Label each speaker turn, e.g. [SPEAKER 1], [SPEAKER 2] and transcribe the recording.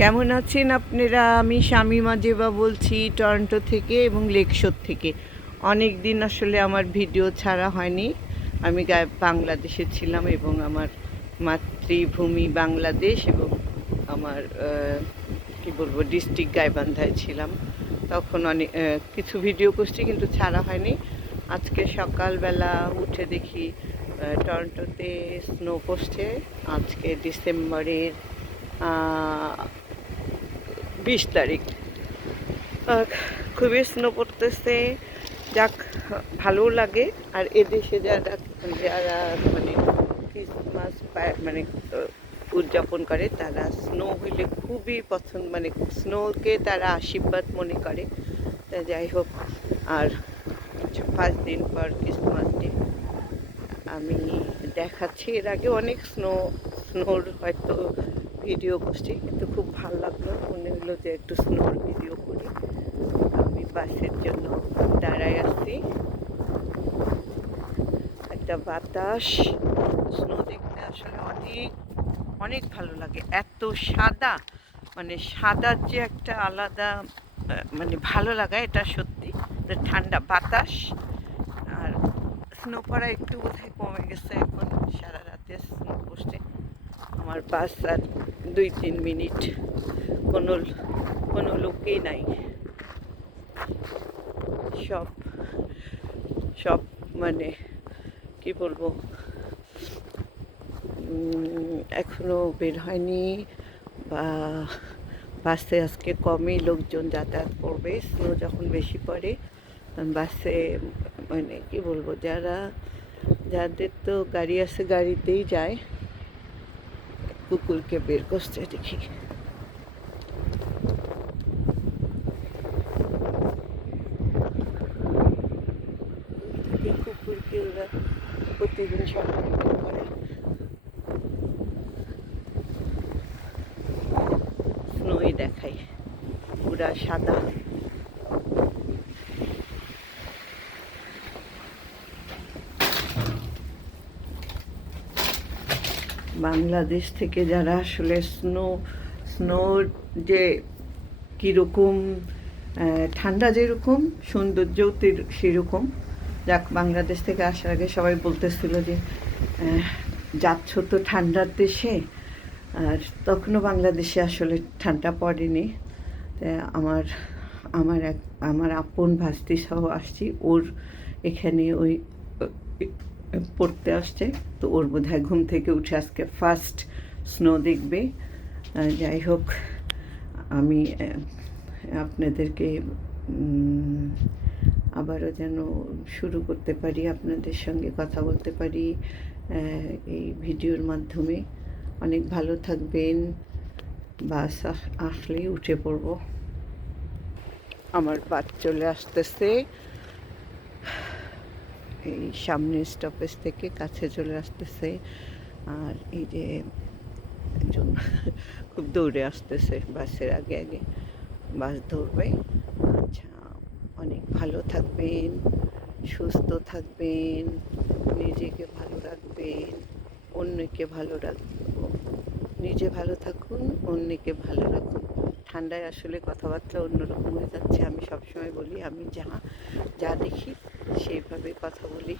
[SPEAKER 1] কেমন আছেন আপনারা? আমি শামিমা জেবা বলছি টরন্টো থেকে এবং লেকশোর থেকে। অনেক দিন আসলে আমার ভিডিও ছাড়া হয়নি। আমি বাংলাদেশে ছিলাম এবং আমার মাতৃভূমি বাংলাদেশ এবং আমার কি বলব, ডিস্ট্রিক্ট গাইবান্ধায় ছিলাম। তখন অনেক কিছু ভিডিও করছি কিন্তু ছাড়া হয়নি। আজকে সকালবেলা উঠে দেখি টরন্টোতে স্নো পড়ছে। আজকে ডিসেম্বরের বিশ তারিখ। খুবই স্নো পড়তেছে। যাক ভালো লাগে। আর এদেশে যারা যারা মানে ক্রিসমাস মানে উদযাপন করে, তারা স্নো হইলে খুবই পছন্দ মানে স্নোকে তারা আশীর্বাদ মনে করে। তা যাই হোক, আর পাঁচ দিন পর ক্রিসমাস ডে আমি দেখাচ্ছি। এর আগে অনেক স্নো, স্নোর হয়তো ভিডিও করছি, কিন্তু খুব ভালো লাগল। যে একটু স্নোর ভিডিও করি। আমি বাসের জন্য দাঁড়ায় আসছি একটা বাতাস। স্নো দেখতে আসলে অনেক অনেক ভালো লাগে। এত সাদা মানে সাদার যে একটা আলাদা মানে ভালো লাগা, এটা সত্যি। ঠান্ডা বাতাস। আর স্নো পড়া একটু বোধহয় কমে গেছে এখন। সারা রাতে স্নো পড়ছে। আমার বাস আর দুই, তিন মিনিট। কোনো কোনো লোকই নাই। সব সব মানে কি বলব? উম, এখনও বের হয়নি বা বাসে আজকে কমই লোকজন যাতায়াত করবে স্নো যখন বেশি পড়ে বাসে মানে কি বলব যারা যাদের তো গাড়ি আছে গাড়িতেই যায় কুকুরকে বের করছে দেখি এই কুকুরকে ওরা প্রতিদিন সকালে বের করে স্নোই দেখাই, পুরা সাদা। বাংলাদেশ থেকে যারা আসলে স্নো স্নোর যে কীরকম ঠান্ডা যেরকম, সৌন্দর্যও সেরকম। যাক, বাংলাদেশ থেকে আসার আগে সবাই বলতেছিল যে যাচ্ছ তো ঠান্ডার দেশে, আর তখনও বাংলাদেশে আসলে ঠান্ডা পড়েনি। আমার আমার এক, আমার আপন ভাস্তি সহ আসছি, ওর এখানে ওই, পড়তে আসছে। তো ওর বোধহয় ঘুম থেকে উঠে আজকে ফার্স্ট স্নো দেখবে। যাই হোক, আমি আপনাদেরকে আবারও যেন শুরু করতে পারি, আপনাদের সঙ্গে কথা বলতে পারি এই ভিডিওর মাধ্যমে। অনেক ভালো থাকবেন। বাস আসলেই উঠে পড়ব। আমার বাস চলে আসতেছে। এই সামনের স্টপেজ থেকে কাছে চলে আসতেছে। আর এই যে একজন খুব দৌড়ে আসতেছে বাসের আগে আগে। বাস ধরবে ভালো থাকবেন, সুস্থ থাকবেন, নিজেকে ভালো রাখবেন, অন্যকে ভালো রাখব নিজে ভালো থাকুন, অন্যকে ভালো রাখুন। ঠান্ডায় আসলে কথাবার্তা অন্যরকম হয়ে যাচ্ছে। আমি সবসময় বলি, আমি যা যা দেখি, সেইভাবে কথা বলি।